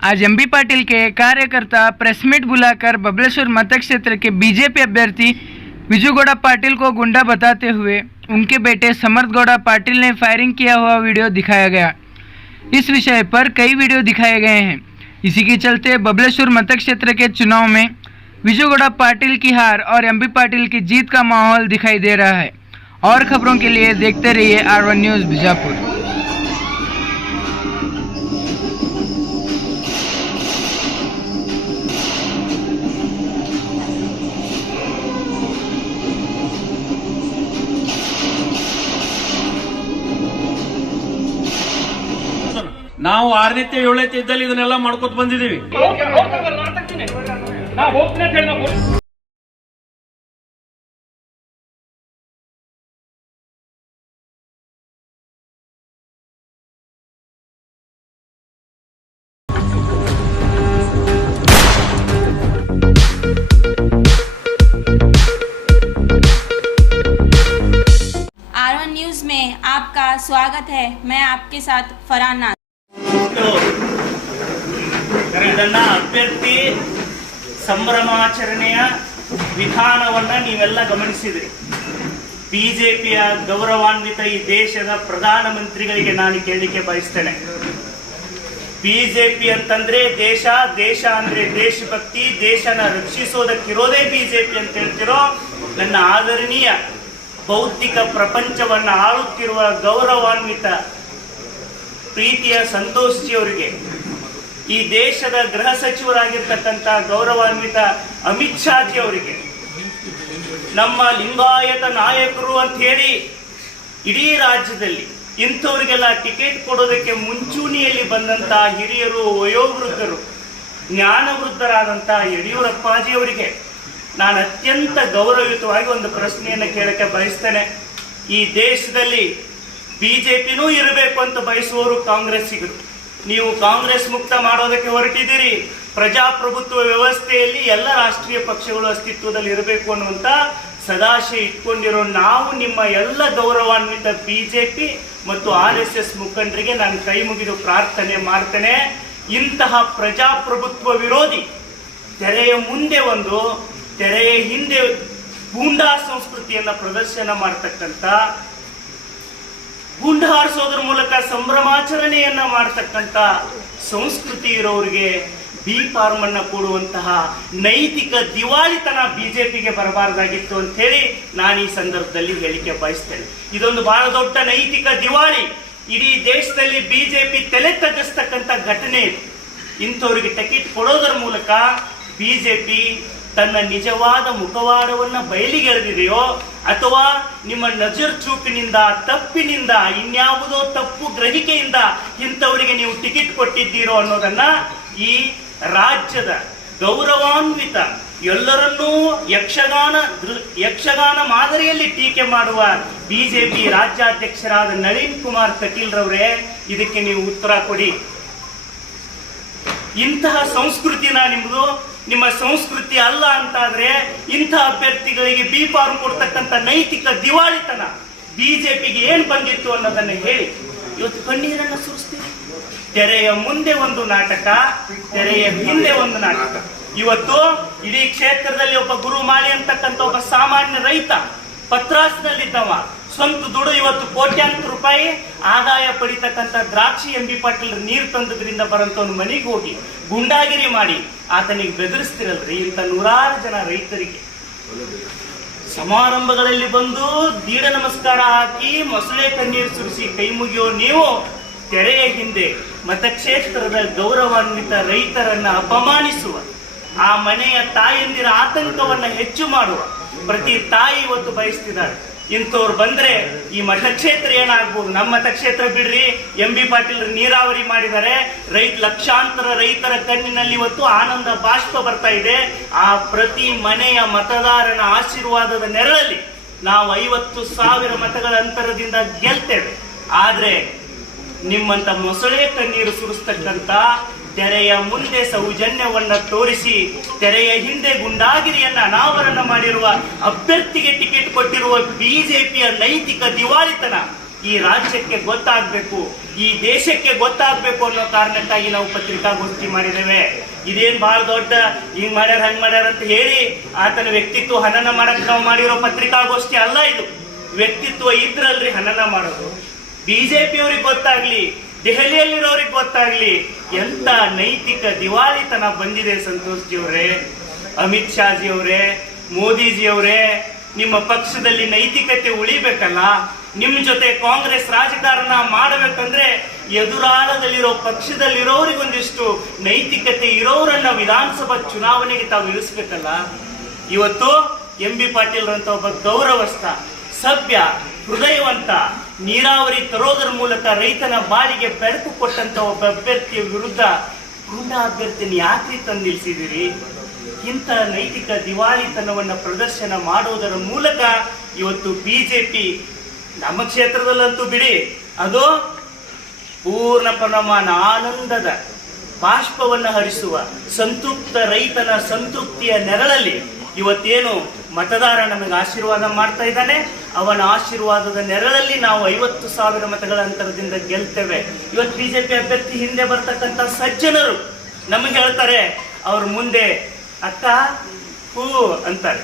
आज एमबी पाटिल के कार्यकर्ता प्रेस मीट बुलाकर बबलेश्वर मतक्षेत्र के बीजेपी अभ्यर्थी विजूगौड़ा पाटिल को गुंडा बताते हुए उनके बेटे समर्थ गौड़ा पाटिल ने फायरिंग किया हुआ वीडियो दिखाया गया। इस विषय पर कई वीडियो दिखाए गए हैं। इसी के चलते बबलेश्वर मतक्षेत्र के चुनाव में विजूगौड़ा पाटिल की हार और एमबी पाटिल की जीत का माहौल दिखाई दे रहा है। और खबरों के लिए देखते रहिए R1 न्यूज़ बीजापुर। ನಾವು 6ನೇತೆ 7ನೇತೆ ಇದ್ದಲ್ಲಿ ಇದನ್ನೆಲ್ಲ ಮಾಡ್ಕೊತ ಬಂದಿದ್ದೀವಿ. R1 न्यूज़ में आपका स्वागत है। मैं आपके साथ फरहान नाज। ಇದನ್ನ ಅಭ್ಯರ್ಥಿ ಸಂಭ್ರಮಾಚರಣೆಯ ವಿಧಾನವನ್ನ ನೀವೆಲ್ಲ ಗಮನಿಸಿದ್ರಿ. ಬಿಜೆಪಿಯ ಗೌರವಾನ್ವಿತ ಈ ದೇಶದ ಪ್ರಧಾನಮಂತ್ರಿಗಳಿಗೆ ನಾನು ಕೇಳಲಿಕ್ಕೆ ಬಯಸ್ತೇನೆ. ಬಿಜೆಪಿ ಅಂತಂದ್ರೆ ದೇಶ, ದೇಶ ಅಂದ್ರೆ ದೇಶಭಕ್ತಿ, ದೇಶನ ರಕ್ಷಿಸೋದಕ್ಕಿರೋದೇ ಬಿಜೆಪಿ ಅಂತ ಹೇಳ್ತಿರೋ ನನ್ನ ಆದರಣೀಯ ಭೌತಿಕ ಪ್ರಪಂಚವನ್ನ ಆಳುತ್ತಿರುವ ಗೌರವಾನ್ವಿತ ಪ್ರೀತಿಯ ಸಂತೋಷ್ ಜಿ ಅವರಿಗೆ, ಈ ದೇಶದ ಗೃಹ ಸಚಿವರಾಗಿರ್ತಕ್ಕಂಥ ಗೌರವಾನ್ವಿತ ಅಮಿತ್ ಶಾ ಜಿ ಅವರಿಗೆ, ನಮ್ಮ ಲಿಂಗಾಯತ ನಾಯಕರು ಅಂತ ಹೇಳಿ ಇಡೀ ರಾಜ್ಯದಲ್ಲಿ ಇಂಥವರಿಗೆಲ್ಲ ಟಿಕೆಟ್ ಕೊಡೋದಕ್ಕೆ ಮುಂಚೂಣಿಯಲ್ಲಿ ಬಂದಂತಹ ಹಿರಿಯರು, ವಯೋವೃದ್ಧರು, ಜ್ಞಾನವೃದ್ಧರಾದಂತಹ ಯಡಿಯೂರಪ್ಪಾಜಿ ಅವರಿಗೆ ನಾನು ಅತ್ಯಂತ ಗೌರವಯುತವಾಗಿ ಒಂದು ಪ್ರಶ್ನೆಯನ್ನು ಕೇಳಕ್ಕೆ ಬಯಸ್ತೇನೆ. ಈ ದೇಶದಲ್ಲಿ ಬಿಜೆಪಿನೂ ಇರಬೇಕು ಅಂತ ಬಯಸುವವರು ಕಾಂಗ್ರೆಸ್ಸಿಗರು. ನೀವು ಕಾಂಗ್ರೆಸ್ ಮುಕ್ತ ಮಾಡೋದಕ್ಕೆ ಹೊರಟಿದ್ದೀರಿ. ಪ್ರಜಾಪ್ರಭುತ್ವ ವ್ಯವಸ್ಥೆಯಲ್ಲಿ ಎಲ್ಲ ರಾಷ್ಟ್ರೀಯ ಪಕ್ಷಗಳು ಅಸ್ತಿತ್ವದಲ್ಲಿ ಇರಬೇಕು ಅನ್ನುವಂತ ಸದಾಶಯ ಇಟ್ಕೊಂಡಿರೋ ನಾವು ನಿಮ್ಮ ಎಲ್ಲ ಗೌರವಾನ್ವಿತ ಬಿಜೆಪಿ ಮತ್ತು RSS ಮುಖಂಡರಿಗೆ ನಾನು ಕೈ ಮುಗಿದು ಪ್ರಾರ್ಥನೆ ಮಾಡ್ತೇನೆ. ಇಂತಹ ಪ್ರಜಾಪ್ರಭುತ್ವ ವಿರೋಧಿ ತೆರೆಯ ಮುಂದೆ ಒಂದು, ತೆರೆಯ ಹಿಂದೆ ಗೂಂಡಾ ಸಂಸ್ಕೃತಿಯನ್ನ ಪ್ರದರ್ಶನ ಮಾಡ್ತಕ್ಕಂಥ, ಗುಂಡು ಹಾರಿಸೋದ್ರ ಮೂಲಕ ಸಂಭ್ರಮಾಚರಣೆಯನ್ನ ಮಾಡತಕ್ಕಂತ ಸಂಸ್ಕೃತಿ ಇರೋರಿಗೆ ಬಿ ಫಾರ್ಮ್ ಅನ್ನ ಕೊಡುವಂತಹ ನೈತಿಕ ದಿವಾಳಿತನ ಬಿಜೆಪಿಗೆ ಬರಬಾರ್ದಾಗಿತ್ತು ಅಂತ ಹೇಳಿ ನಾನು ಈ ಸಂದರ್ಭದಲ್ಲಿ ಹೇಳಿಕೆ ಬಯಸ್ತೇನೆ. ಇದೊಂದು ಬಹಳ ದೊಡ್ಡ ನೈತಿಕ ದಿವಾಳಿ. ಇಡೀ ದೇಶದಲ್ಲಿ ಬಿಜೆಪಿ ತಲೆ ತಗ್ಗಿಸ್ತಕ್ಕಂಥ ಘಟನೆ ಇದು. ಇಂಥವ್ರಿಗೆ ಟಿಕೆಟ್ ಕೊಡೋದರ ಮೂಲಕ ಬಿಜೆಪಿ ತನ್ನ ನಿಜವಾದ ಮುಖವಾಡವನ್ನ ಬಯಲಿಗೆಳೆದಿದೆಯೋ ಅಥವಾ ನಿಮ್ಮ ನಜರ್ ಚೂಕಿನಿಂದ, ತಪ್ಪಿನಿಂದ, ಇನ್ಯಾವುದೋ ತಪ್ಪು ಗ್ರಹಿಕೆಯಿಂದ ಇಂಥವರಿಗೆ ನೀವು ಟಿಕೆಟ್ ಕೊಟ್ಟಿದ್ದೀರೋ ಅನ್ನೋದನ್ನ ಈ ರಾಜ್ಯದ ಗೌರವಾನ್ವಿತ ಎಲ್ಲರನ್ನೂ ಯಕ್ಷಗಾನ ಮಾದರಿಯಲ್ಲಿ ಟೀಕೆ ಮಾಡುವ ಬಿಜೆಪಿ ರಾಜ್ಯಾಧ್ಯಕ್ಷರಾದ ನಳಿನ್ ಕುಮಾರ್ ಕಟೀಲ್ ರವರೇ, ಇದಕ್ಕೆ ನೀವು ಉತ್ತರ ಕೊಡಿ. ಇಂತಹ ಸಂಸ್ಕೃತಿನ ನಿಮ್ದು ನಿಮ್ಮ ಸಂಸ್ಕೃತಿ ಅಲ್ಲ ಅಂತಾದ್ರೆ ಇಂಥ ಅಭ್ಯರ್ಥಿಗಳಿಗೆ ಬಿ ಫಾರ್ಮ್ ಕೊಡ್ತಕ್ಕಂಥ ನೈತಿಕ ದಿವಾಳಿತನ ಬಿಜೆಪಿಗೆ ಏನ್ ಬಂದಿತ್ತು ಅನ್ನೋದನ್ನ ಹೇಳಿ. ಇವತ್ತು ಕಣ್ಣೀರನ್ನ ಸುರಿಸ್ತೀವಿ. ತೆರೆಯ ಮುಂದೆ ಒಂದು ನಾಟಕ, ತೆರೆಯ ಹಿಂದೆ ಒಂದು ನಾಟಕ. ಇವತ್ತು ಇಡೀ ಕ್ಷೇತ್ರದಲ್ಲಿ ಒಬ್ಬ ಗುರುಮಾಳಿ ಅಂತಕ್ಕಂಥ ಒಬ್ಬ ಸಾಮಾನ್ಯ ರೈತ ಪತ್ರಾಸ್ನಲ್ಲಿದ್ದವ ಸ್ವಂತ ದುಡು ಇವತ್ತು ಕೋಟ್ಯಾಂತರ ರೂಪಾಯಿ ಆದಾಯ ಪಡಿತಕ್ಕಂಥ ದ್ರಾಕ್ಷಿ ಎಂ.ಬಿ. ಪಾಟೀಲ್ ನೀರು ತಂದದ್ರಿಂದ ಬರಂತವನು ಮನೆಗೆ ಹೋಗಿ ಗುಂಡಾಗಿರಿ ಮಾಡಿ ಆತನಿಗೆ ಬೆದರಿಸ್ತಿರಲ್ರಿ. ಇಂಥ ನೂರಾರು ಜನ ರೈತರಿಗೆ ಸಮಾರಂಭಗಳಲ್ಲಿ ಬಂದು ದೀಡ ನಮಸ್ಕಾರ ಹಾಕಿ ಮೊಸಳೆ ಕಣ್ಣೀರು ಸುರಿಸಿ ಕೈ ಮುಗಿಯೋ ನೀವು ತೆರೆಯ ಹಿಂದೆ ಮತಕ್ಷೇತ್ರದ ಗೌರವಾನ್ವಿತ ರೈತರನ್ನ ಅಪಮಾನಿಸುವ, ಆ ಮನೆಯ ತಾಯಂದಿರ ಆತಂಕವನ್ನ ಹೆಚ್ಚು ಮಾಡುವ ಪ್ರತಿ ತಾಯಿ ಇವತ್ತು ಬಯಸ್ತಿದ್ದಾರೆ. ಇಂಥವ್ರು ಬಂದ್ರೆ ಈ ಮತಕ್ಷೇತ್ರ ಏನಾಗ್ಬೋದು? ನಮ್ಮ ಮತಕ್ಷೇತ್ರ ಬಿಡ್ರಿ, ಎಂ.ಬಿ. ಪಾಟೀಲ್ ನೀರಾವರಿ ಮಾಡಿದ್ದಾರೆ. ಲಕ್ಷಾಂತರ ರೈತರ ಕಣ್ಣಿನಲ್ಲಿ ಇವತ್ತು ಆನಂದ ಬಾಷ್ಪ ಬರ್ತಾ ಇದೆ. ಆ ಪ್ರತಿ ಮನೆಯ ಮತದಾರನ ಆಶೀರ್ವಾದದ ನೆರಳಲ್ಲಿ ನಾವು 50,000 ಮತಗಳ ಅಂತರದಿಂದ ಗೆಲ್ತೇವೆ. ಆದ್ರೆ ನಿಮ್ಮಂತ ಮೊಸಳೆ ಕಣ್ಣೀರು ಸುರಿಸ್ತಕ್ಕಂಥ, ತೆರೆಯ ಮುಂದೆ ಸೌಜನ್ಯವನ್ನ ತೋರಿಸಿ ತೆರೆಯ ಹಿಂದೆ ಗುಂಡಾಗಿರಿಯನ್ನ ಅನಾವರಣ ಮಾಡಿರುವ ಅಭ್ಯರ್ಥಿಗೆ ಟಿಕೆಟ್ ಕೊಟ್ಟಿರುವ ಬಿಜೆಪಿಯ ನೈತಿಕ ದಿವಾಳಿತನ ಈ ರಾಜ್ಯಕ್ಕೆ ಗೊತ್ತಾಗಬೇಕು, ಈ ದೇಶಕ್ಕೆ ಗೊತ್ತಾಗಬೇಕು ಅನ್ನೋ ಕಾರಣಕ್ಕಾಗಿ ನಾವು ಪತ್ರಿಕಾಗೋಷ್ಠಿ ಮಾಡಿದ್ದೇವೆ. ಇದೇನ್ ಬಹಳ ದೊಡ್ಡ ಹಿಂಗ್ ಮಾಡ್ಯಾರ ಹಂಗ್ ಮಾಡ್ಯಾರ ಅಂತ ಹೇಳಿ ಆತನ ವ್ಯಕ್ತಿತ್ವ ಹನನ ಮಾಡಕ್ ನಾವು ಮಾಡಿರೋ ಪತ್ರಿಕಾಗೋಷ್ಠಿ ಅಲ್ಲ ಇದು. ವ್ಯಕ್ತಿತ್ವ ಇದ್ರಲ್ರಿ ಹನನ ಮಾಡೋದು. ಬಿಜೆಪಿಯವ್ರಿಗೆ ಗೊತ್ತಾಗ್ಲಿ, ದೆಹಲಿಯಲ್ಲಿರೋರಿಗೆ ಗೊತ್ತಾಗ್ಲಿ ಎಂತ ನೈತಿಕ ದಿವಾಳಿತನ ಬಂದಿದೆ. ಸಂತೋಷ್ ಜಿ ಅವರೇ, ಅಮಿತ್ ಶಾ ಜಿ ಅವರೇ, ಮೋದಿಜಿ ಅವರೇ, ನಿಮ್ಮ ಪಕ್ಷದಲ್ಲಿ ನೈತಿಕತೆ ಉಳಿಬೇಕಲ್ಲ. ನಿಮ್ ಜೊತೆ ಕಾಂಗ್ರೆಸ್ ರಾಜಕಾರಣ ಮಾಡಬೇಕಂದ್ರೆ ಎದುರಾಳದಲ್ಲಿರೋ ಪಕ್ಷದಲ್ಲಿರೋರಿಗೊಂದಿಷ್ಟು ನೈತಿಕತೆ ಇರೋರನ್ನ ವಿಧಾನಸಭಾ ಚುನಾವಣೆಗೆ ತಾವು ಇಳಿಸ್ಬೇಕಲ್ಲ. ಇವತ್ತು ಎಂ.ಬಿ. ಪಾಟೀಲ್ ಅಂತ ಒಬ್ಬ ಗೌರವಸ್ಥ, ಸಭ್ಯ, ಹೃದಯವಂತ, ನೀರಾವರಿ ತರೋದರ ಮೂಲಕ ರೈತನ ಬಾಳಿಗೆ ಬೆಳಕು ಕೊಟ್ಟಂತ ಒಬ್ಬ ಅಭ್ಯರ್ಥಿಯ ವಿರುದ್ಧ ಗೂಂಡಾ ಅಭ್ಯರ್ಥಿನ ಯಾಕೆ ತಂದು ನಿಲ್ಸಿದಿರಿ? ಇಂಥ ನೈತಿಕ ದಿವಾಳಿತನವನ್ನ ಪ್ರದರ್ಶನ ಮಾಡೋದರ ಮೂಲಕ ಇವತ್ತು ಬಿಜೆಪಿ ನಮ್ಮ ಕ್ಷೇತ್ರದಲ್ಲಂತೂ ಬಿಡಿ, ಅದು ಪೂರ್ಣ ಪ್ರಮಾಣ ಆನಂದದ ಬಾಷ್ಪವನ್ನ ಹರಿಸುವ ಸಂತೃಪ್ತ ರೈತನ ಸಂತೃಪ್ತಿಯ ನೆರಳಲ್ಲಿ ಇವತ್ತೇನು ಮತದಾರ ನಮಗೆ ಆಶೀರ್ವಾದ ಮಾಡ್ತಾ ಇದ್ದಾನೆ, ಅವನ ಆಶೀರ್ವಾದದ ನೆರಳಲ್ಲಿ ನಾವು 50,000 ಮತಗಳ ಅಂತರದಿಂದ ಗೆಲ್ತೇವೆ. ಇವತ್ತು ಬಿಜೆಪಿ ಅಭ್ಯರ್ಥಿ ಹಿಂದೆ ಬರ್ತಕ್ಕಂಥ ಸಜ್ಜನರು ನಮಗೆ ಹೇಳ್ತಾರೆ, ಅವ್ರ ಮುಂದೆ ಅಕ್ಕ ಹೂ ಅಂತಾರೆ.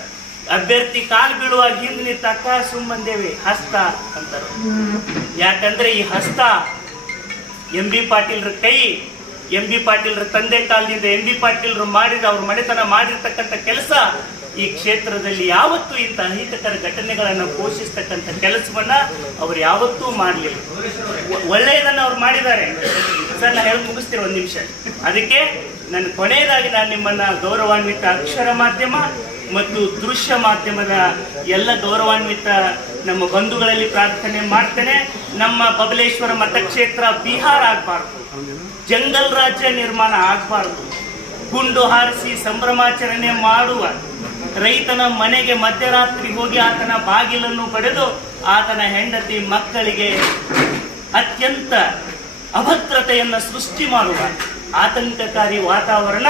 ಅಭ್ಯರ್ಥಿ ಕಾಲು ಬೀಳುವಾಗ ಹಿಂದೆ ನಿಂತ ಅಕ್ಕ ಸುಮ್ಮಂದೇವಿ ಹಸ್ತ ಅಂತಾರೆ. ಯಾಕಂದ್ರೆ ಈ ಹಸ್ತ ಎಂ.ಬಿ. ಪಾಟೀಲ್ರ ಕೈ, ಎಂ.ಬಿ. ಪಾಟೀಲ್ರ ತಂದೆ ಕಾಲದಿಂದ ಎಂ.ಬಿ. ಪಾಟೀಲ್ರು ಮಾಡಿದ ಅವ್ರ ಮನೆತನ ಮಾಡಿರ್ತಕ್ಕಂಥ ಕೆಲಸ ಈ ಕ್ಷೇತ್ರದಲ್ಲಿ ಯಾವತ್ತೂ ಇಂಥ ಅಹಿತಕರ ಘಟನೆಗಳನ್ನು ಪೋಷಿಸ್ತಕ್ಕಂಥ ಕೆಲಸವನ್ನ ಅವ್ರು ಯಾವತ್ತೂ ಮಾಡಲಿಲ್ಲ. ಒಳ್ಳೆಯದನ್ನ ಅವ್ರು ಮಾಡಿದ್ದಾರೆ. ಸರ್, ನಾ ಹೇಳಿ ಮುಗಿಸ್ತೀರ ಒಂದ್ ನಿಮಿಷ. ಅದಕ್ಕೆ ನನ್ನ ಕೊನೆಯದಾಗಿ ನಾನು ನಿಮ್ಮನ್ನ ಗೌರವಾನ್ವಿತ ಅಕ್ಷರ ಮಾಧ್ಯಮ ಮತ್ತು ದೃಶ್ಯ ಮಾಧ್ಯಮದ ಎಲ್ಲ ಗೌರವಾನ್ವಿತ ನಮ್ಮ ಬಂಧುಗಳಲ್ಲಿ ಪ್ರಾರ್ಥನೆ ಮಾಡ್ತೇನೆ. ನಮ್ಮ ಬಬಲೇಶ್ವರ ಮತಕ್ಷೇತ್ರ ಬಿಹಾರ ಆಗಬಾರ್ದು, ಜಂಗಲ್ ರಾಜ್ಯ ನಿರ್ಮಾಣ ಆಗಬಾರ್ದು. ಗುಂಡು ಹಾರಿಸಿ ಸಂಭ್ರಮಾಚರಣೆ ಮಾಡುವ ರೈತನ ಮನೆಗೆ ಮಧ್ಯರಾತ್ರಿ ಹೋಗಿ ಆತನ ಬಾಗಿಲನ್ನು ಪಡೆದು ಆತನ ಹೆಂಡತಿ ಮಕ್ಕಳಿಗೆ ಅತ್ಯಂತ ಅಭದ್ರತೆಯನ್ನ ಸೃಷ್ಟಿ ಮಾಡುವ ಆತಂಕಕಾರಿ ವಾತಾವರಣ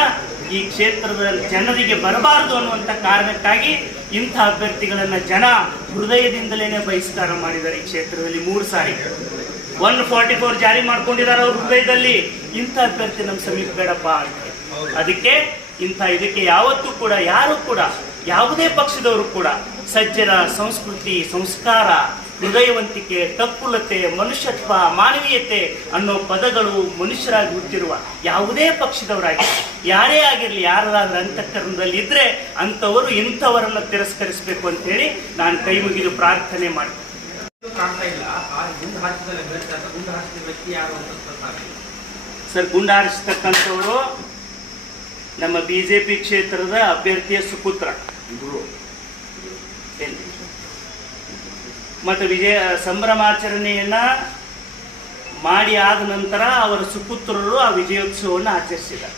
ಈ ಕ್ಷೇತ್ರದ ಜನರಿಗೆ ಬರಬಾರದು ಅನ್ನುವಂಥ ಕಾರಣಕ್ಕಾಗಿ ಇಂಥ ಅಭ್ಯರ್ಥಿಗಳನ್ನ ಜನ ಹೃದಯದಿಂದಲೇ ಬಹಿಷ್ಕಾರ ಮಾಡಿದ್ದಾರೆ. ಈ ಕ್ಷೇತ್ರದಲ್ಲಿ 3 ಸಾರಿ 144 ಜಾರಿ ಮಾಡ್ಕೊಂಡಿದ್ದಾರೆ ಅವ್ರ ಹೃದಯದಲ್ಲಿ. ಇಂಥ ಅಭ್ಯರ್ಥಿ ನಮ್ಮ ಸಮೀಪ ಬೇಡಪ್ಪ ಅಂತ. ಅದಕ್ಕೆ ಇದಕ್ಕೆ ಯಾವತ್ತೂ ಕೂಡ ಯಾರು ಕೂಡ ಯಾವುದೇ ಪಕ್ಷದವರು ಕೂಡ ಸಜ್ಜನ ಸಂಸ್ಕೃತಿ, ಸಂಸ್ಕಾರ, ಹೃದಯವಂತಿಕೆ, ತಪ್ಪುಲತೆ, ಮನುಷ್ಯತ್ವ, ಮಾನವೀಯತೆ ಅನ್ನೋ ಪದಗಳು ಮನುಷ್ಯರಾಗಿ ಹುಟ್ಟಿರುವ ಯಾವುದೇ ಪಕ್ಷದವರಾಗಿ ಯಾರೇ ಆಗಿರಲಿ, ಯಾರಾದ್ರೂ ಅಂತಃಕರಣದಲ್ಲಿ ಇದ್ರೆ ಅಂಥವರು ಇಂಥವರನ್ನ ತಿರಸ್ಕರಿಸಬೇಕು ಅಂತ ಹೇಳಿ ನಾನು ಕೈ ಮುಗಿದು ಪ್ರಾರ್ಥನೆ ಮಾಡ್ತೀನಿ. ಸರ್, ಗುಂಡು ಹಾರಿಸ್ತಕ್ಕಂಥವರು ನಮ್ಮ ಬಿಜೆಪಿ ಕ್ಷೇತ್ರದ ಅಭ್ಯರ್ಥಿಯ ಸುಪುತ್ರ ಮತ್ತು ಸಂಭ್ರಮಾಚರಣೆಯನ್ನ ಮಾಡಿ ಆದ ನಂತರ ಅವರ ಸುಪುತ್ರರು ಆ ವಿಜಯೋತ್ಸವವನ್ನು ಆಚರಿಸಿದ್ದಾರೆ.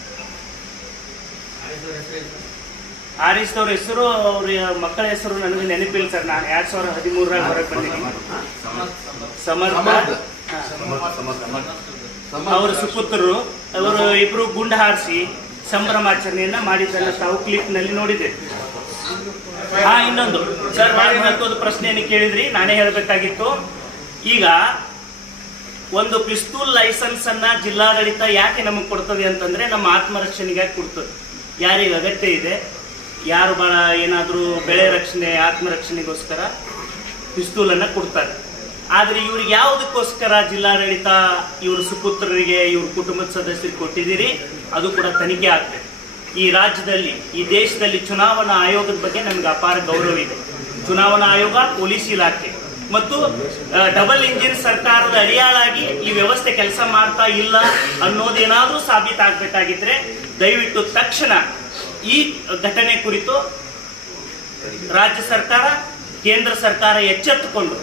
ಆರಿಸಿದವ್ರ ಹೆಸರು, ಅವ್ರ ಮಕ್ಕಳ ಹೆಸರು ನನಗೆ ನೆನಪಿಲ್ಲ ಸರ್. ನಾನು 2013 ಹೊರಗೆ ಬಂದಿದ್ದೀನಿ. ಅವರ ಸುಪುತ್ರರು ಅವರು ಇಬ್ರು ಗುಂಡು ಹಾರಿಸಿ ಸಂಭ್ರಮಾಚರಣೆಯನ್ನ ಮಾಡಿದ್ದನ್ನ ತಾವು ಕ್ಲಿಪ್ ನಲ್ಲಿ ನೋಡಿದೆ. ಇನ್ನೊಂದು ಸರ್, ಬಹಳ ಮಹತ್ವದ ಪ್ರಶ್ನೆಯನ್ನು ಕೇಳಿದ್ರಿ, ನಾನೇ ಹೇಳಬೇಕಾಗಿತ್ತು. ಈಗ ಒಂದು ಪಿಸ್ತೂಲ್ ಲೈಸೆನ್ಸ್ ಅನ್ನ ಜಿಲ್ಲಾಡಳಿತ ಯಾಕೆ ನಮಗೆ ಕೊಡ್ತದೆ ಅಂತಂದ್ರೆ ನಮ್ಮ ಆತ್ಮರಕ್ಷಣೆಗಾಗಿ ಕೊಡ್ತದೆ. ಯಾರಿಗೆ ಅಗತ್ಯ ಇದೆ, ಯಾರು ಬಹಳ ಏನಾದರೂ ಬೆಳೆ ರಕ್ಷಣೆ, ಆತ್ಮರಕ್ಷಣೆಗೋಸ್ಕರ ಪಿಸ್ತೂಲ್ ಅನ್ನ ಕೊಡ್ತಾರೆ. ಆದ್ರೆ ಇವ್ರಿಗೆ ಯಾವುದಕ್ಕೋಸ್ಕರ ಜಿಲ್ಲಾಡಳಿತ ಇವ್ರ ಸುಪುತ್ರರಿಗೆ, ಇವ್ರ ಕುಟುಂಬದ ಸದಸ್ಯರಿಗೆ ಕೊಟ್ಟಿದ್ದೀರಿ, ಅದು ಕೂಡ ತನಿಖೆ ಆಗ್ತದೆ. ಈ ರಾಜ್ಯದಲ್ಲಿ, ಈ ದೇಶದಲ್ಲಿ ಚುನಾವಣಾ ಆಯೋಗದ ಬಗ್ಗೆ ನಮ್ಗೆ ಅಪಾರ ಗೌರವ ಇದೆ. ಚುನಾವಣಾ ಆಯೋಗ, ಪೊಲೀಸ್ ಇಲಾಖೆ ಮತ್ತು ಡಬಲ್ ಇಂಜಿನ್ ಸರ್ಕಾರದ ಅಡಿಯಾಳಾಗಿ ಈ ವ್ಯವಸ್ಥೆ ಕೆಲಸ ಮಾಡ್ತಾ ಇಲ್ಲ ಅನ್ನೋದೇನಾದ್ರೂ ಸಾಬೀತಾಗಬೇಕಾಗಿದ್ರೆ ದಯವಿಟ್ಟು ತಕ್ಷಣ ಈ ಘಟನೆ ಕುರಿತು ರಾಜ್ಯ ಸರ್ಕಾರ, ಕೇಂದ್ರ ಸರ್ಕಾರ ಎಚ್ಚೆತ್ತುಕೊಂಡು,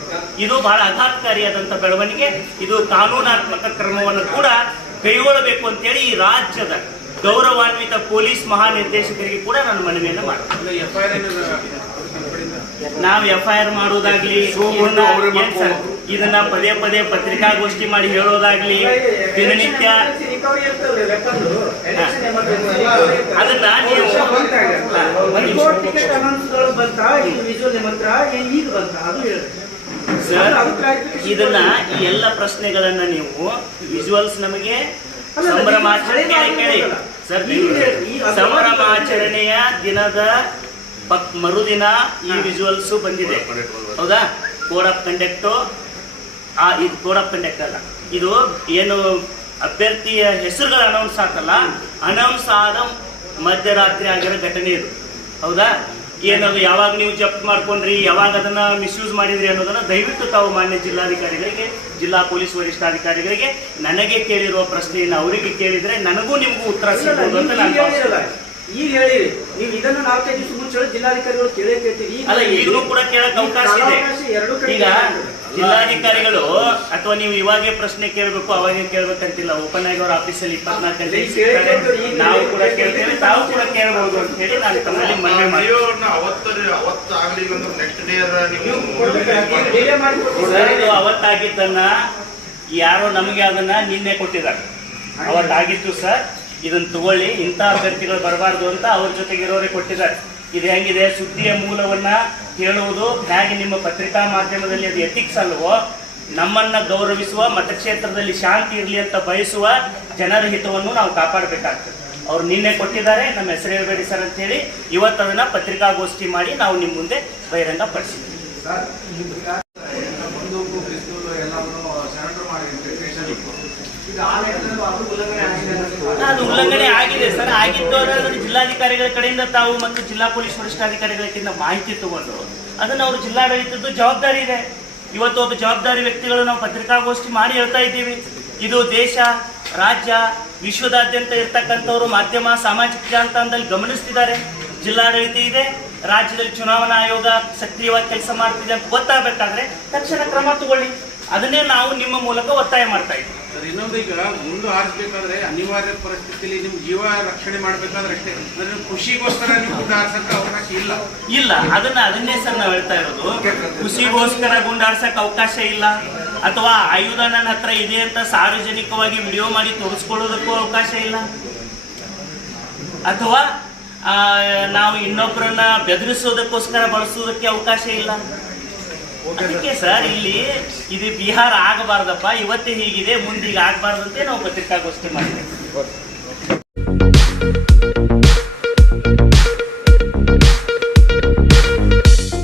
ಇದು ಬಹಳ ಆಘಾತಕಾರಿಯಾದಂಥ ಬೆಳವಣಿಗೆ, ಇದು ಕಾನೂನಾತ್ಮಕ ಕ್ರಮವನ್ನು ಕೂಡ ಕೈಗೊಳ್ಳಬೇಕು ಅಂತೇಳಿ ಈ ರಾಜ್ಯದ ಗೌರವಾನ್ವಿತ ಪೊಲೀಸ್ ಮಹಾನಿರ್ದೇಶಕರಿಗೆ ಕೂಡ ನಾನು ಮನವಿಯನ್ನು ಮಾಡ್ತೀನಿ. ನಾವು FIR ಮಾಡುವುದಾಗ್ಲಿ, ಇದನ್ನ ಪದೇ ಪದೇ ಪತ್ರಿಕಾಗೋಷ್ಠಿ ಮಾಡಿ ಹೇಳೋದಾಗ್ಲಿ, ದಿನನಿತ್ಯ ಅದನ್ನ ನೀವು ಸರ್ ಇದನ್ನ ಈ ಎಲ್ಲ ಪ್ರಶ್ನೆಗಳನ್ನ ನೀವು ವಿಜುವಲ್ಸ್ ನಮಗೆ ಸಂಭ್ರಮಾಚರಣೆ ಕೇಳಿ ಸರ್, ಸಂಭ್ರಮಾಚರಣೆಯ ದಿನದ ಮರುದಿನ ಈ ವಿಜುವಲ್ಸ್ ಬಂದಿದೆ, ಹೌದಾ? ಕೋಡ್ ಆಫ್ ಕಂಡಕ್ಟ್ ಇದು ಕೋಡ್ ಆಫ್ ಕಂಡಕ್ಟ್ ಅಲ್ಲ, ಇದು ಏನು ಅಭ್ಯರ್ಥಿಯ ಹೆಸರುಗಳು ಅನೌನ್ಸ್ ಆತಲ್ಲ, ಅನೌನ್ಸ್ ಆದ ಮಧ್ಯರಾತ್ರಿ ಆಗಿರೋ ಘಟನೆ ಇದು, ಹೌದಾ? ಏನದು ಯಾವಾಗ ನೀವು ಜಪ್ತ್ ಮಾಡ್ಕೊಂಡ್ರಿ, ಯಾವಾಗ ಅದನ್ನ ಮಿಸ್ಯೂಸ್ ಮಾಡಿದ್ರಿ ಅನ್ನೋದನ್ನ ದಯವಿಟ್ಟು ತಾವು ಮಾನ್ಯ ಜಿಲ್ಲಾಧಿಕಾರಿಗಳಿಗೆ, ಜಿಲ್ಲಾ ಪೊಲೀಸ್ ವರಿಷ್ಠಾಧಿಕಾರಿಗಳಿಗೆ ನನಗೆ ಕೇಳಿರುವ ಪ್ರಶ್ನೆಯನ್ನು ಅವರಿಗೆ ಕೇಳಿದ್ರೆ ನನಗೂ ನಿಮಗೂ ಉತ್ತರ ಸಿಗ್ಬೋದು ಅಂತ ನಾನು ಭಾವಿಸ್ತೇನೆ. ಈಗ ಹೇಳಿರಿ ನೀವು ಇದನ್ನು 4-5 ದಿವಸ ಮುಂಚೆ ಜಿಲ್ಲಾಧಿಕಾರಿಗಳು ಕೇಳ್ತೀರಿ. ಅಲ್ಲ, ಈಗಲೂ ಕೂಡ ಕೇಳಕ್ ಅವಕಾಶ ಇದೆ. ಈಗ ಜಿಲ್ಲಾಧಿಕಾರಿಗಳು ಅಥವಾ ನೀವು ಇವಾಗೆ ಪ್ರಶ್ನೆ ಕೇಳಬೇಕು ಅವಾಗೆ ಕೇಳ್ಬೇಕಂತಿಲ್ಲ. ಓಪನ್ ಆಗಿ ಅವ್ರ ಆಫೀಸಲ್ಲಿ 24 ಗಂಟೆ ನಾವು ಕೂಡ ಕೇಳ್ತೇವೆ, ತಾವು ಕೂಡ ಕೇಳಬಹುದು ಅಂತ ಹೇಳಿ ನಾನು ತಮ್ಮಲ್ಲಿ ಮನವಿ ಮಾಡಿ. ಇದು ಅವತ್ತಾಗಿದ್ದನ್ನ ಯಾರೋ ನಮಗೆ ಅದನ್ನ ನಿನ್ನೆ ಕೊಟ್ಟಿದ್ದಾರೆ. ಅವತ್ತಾಗಿತ್ತು ಸರ್, ಇದನ್ನ ತಗೊಳ್ಳಿ, ಇಂಥ ಅಭ್ಯರ್ಥಿಗಳು ಬರಬಾರ್ದು ಅಂತ ಅವ್ರ ಜೊತೆಗಿರೋರೇ ಕೊಟ್ಟಿದ್ದಾರೆ. ಇದು ಹೆಂಗಿದೆ, ಸುದ್ದಿಯ ಮೂಲವನ್ನ ಹೇಳುವುದು ಹೇಗೆ ನಿಮ್ಮ ಪತ್ರಿಕಾ ಮಾಧ್ಯಮದಲ್ಲಿ ಅದು ಎಥಿಕ್ಸ್ ಅಲ್ವೋ, ನಮ್ಮನ್ನ ಗೌರವಿಸುವ, ಮತಕ್ಷೇತ್ರದಲ್ಲಿ ಶಾಂತಿ ಇರಲಿ ಅಂತ ಬಯಸುವ ಜನರ ಹಿತವನ್ನು ನಾವು ಕಾಪಾಡಬೇಕಾಗ್ತದೆ. ಅವ್ರು ನಿನ್ನೆ ಕೊಟ್ಟಿದ್ದಾರೆ, ನಮ್ಮ ಹೆಸರು ಹೇಳಬೇಡಿ ಸರ್ ಅಂತ ಹೇಳಿ ಇವತ್ತು ಅದನ್ನ ಪತ್ರಿಕಾಗೋಷ್ಠಿ ಮಾಡಿ ನಾವು ನಿಮ್ಮ ಮುಂದೆ ಬಹಿರಂಗ ಪಡಿಸಿದ್ವಿ. ಅದು ಉಲ್ಲಂಘನೆ ಆಗಿದೆ ಸರ್, ಆಗಿದ್ದು ಅದನ್ನು ಜಿಲ್ಲಾಧಿಕಾರಿಗಳ ಕಡೆಯಿಂದ ತಾವು ಮತ್ತು ಜಿಲ್ಲಾ ಪೊಲೀಸ್ ವರಿಷ್ಠಾಧಿಕಾರಿಗಳ ಕಡೆಯಿಂದ ಮಾಹಿತಿ ತಗೊಂಡು ಅದನ್ನು ಅವರು ಜಿಲ್ಲಾಡಳಿತದ್ದು ಜವಾಬ್ದಾರಿ ಇದೆ. ಇವತ್ತು ಒಬ್ಬ ಜವಾಬ್ದಾರಿ ವ್ಯಕ್ತಿಗಳು ನಾವು ಪತ್ರಿಕಾಗೋಷ್ಠಿ ಮಾಡಿ ಹೇಳ್ತಾ ಇದ್ದೀವಿ. ಇದು ದೇಶ, ರಾಜ್ಯ, ವಿಶ್ವದಾದ್ಯಂತ ಇರ್ತಕ್ಕಂಥವ್ರು ಮಾಧ್ಯಮ, ಸಾಮಾಜಿಕ ಜಾಲತಾಣದಲ್ಲಿ ಗಮನಿಸ್ತಿದ್ದಾರೆ. ಜಿಲ್ಲಾಡಳಿತ ಇದೆ, ರಾಜ್ಯದಲ್ಲಿ ಚುನಾವಣಾ ಆಯೋಗ ಸಕ್ರಿಯವಾಗಿ ಕೆಲಸ ಮಾಡ್ತಿದೆ ಅಂತ ಗೊತ್ತಾಗಬೇಕಾದ್ರೆ ತಕ್ಷಣ ಕ್ರಮ ತಗೊಳ್ಳಿ. ಅದನ್ನೇ ನಾವು ನಿಮ್ಮ ಮೂಲಕ ಒತ್ತಾಯ ಮಾಡ್ತಾ ಇದ್ದೀವಿ. ಇನ್ನೊಂದು, ಈಗ ಮುಂದೆ ಆರಿಸಬೇಕಾದ್ರೆ ಅನಿವಾರ್ಯ ಪರಿಸ್ಥಿತಿಯಲ್ಲಿ ನಿಮ್ ಜೀವ ರಕ್ಷಣೆ ಮಾಡ್ಬೇಕಾದ್ರೆ ಅಷ್ಟೇ, ಖುಷಿಗೋಸ್ಕರ ನೀವು ಗುಂಡಾರ್ಸಕ್ಕೆ ಅವಕಾಶ ಇಲ್ಲ. ಅದನ್ನೇ ಸರ್ ನಾವು ಹೇಳ್ತಾ ಇರೋದು. ಖುಷಿಗೋಸ್ಕರ ಗುಂಡಾರ್ಸಕ್ಕೆ ಅವಕಾಶ ಇಲ್ಲ, ಅಥವಾ ಆಯುಧ ನನ್ನ ಹತ್ರ ಇದೆ ಅಂತ ಸಾರ್ವಜನಿಕವಾಗಿ ವಿಡಿಯೋ ಮಾಡಿ ತೋರಿಸ್ಕೊಳ್ಳೋದಕ್ಕೂ ಅವಕಾಶ ಇಲ್ಲ, ಅಥವಾ ನಾವು ಇನ್ನೊಬ್ಬರನ್ನ ಬೆದರಿಸೋದಕ್ಕೋಸ್ಕರ ಬಳಸೋದಕ್ಕೆ ಅವಕಾಶ ಇಲ್ಲ. ಅದಕ್ಕೆ ಸರ್ ಇಲ್ಲಿ ಇದು ಬಿಹಾರ ಆಗಬಾರ್ದಪ್ಪ, ಇವತ್ತೇ ಹೀಗಿದೆ, ಮುಂದೆ ಈಗ ಆಗಬಾರ್ದಂತೆ ನಾವು ಪತ್ರಿಕಾಗೋಷ್ಠಿ ಮಾಡಿದ್ದೇವೆ.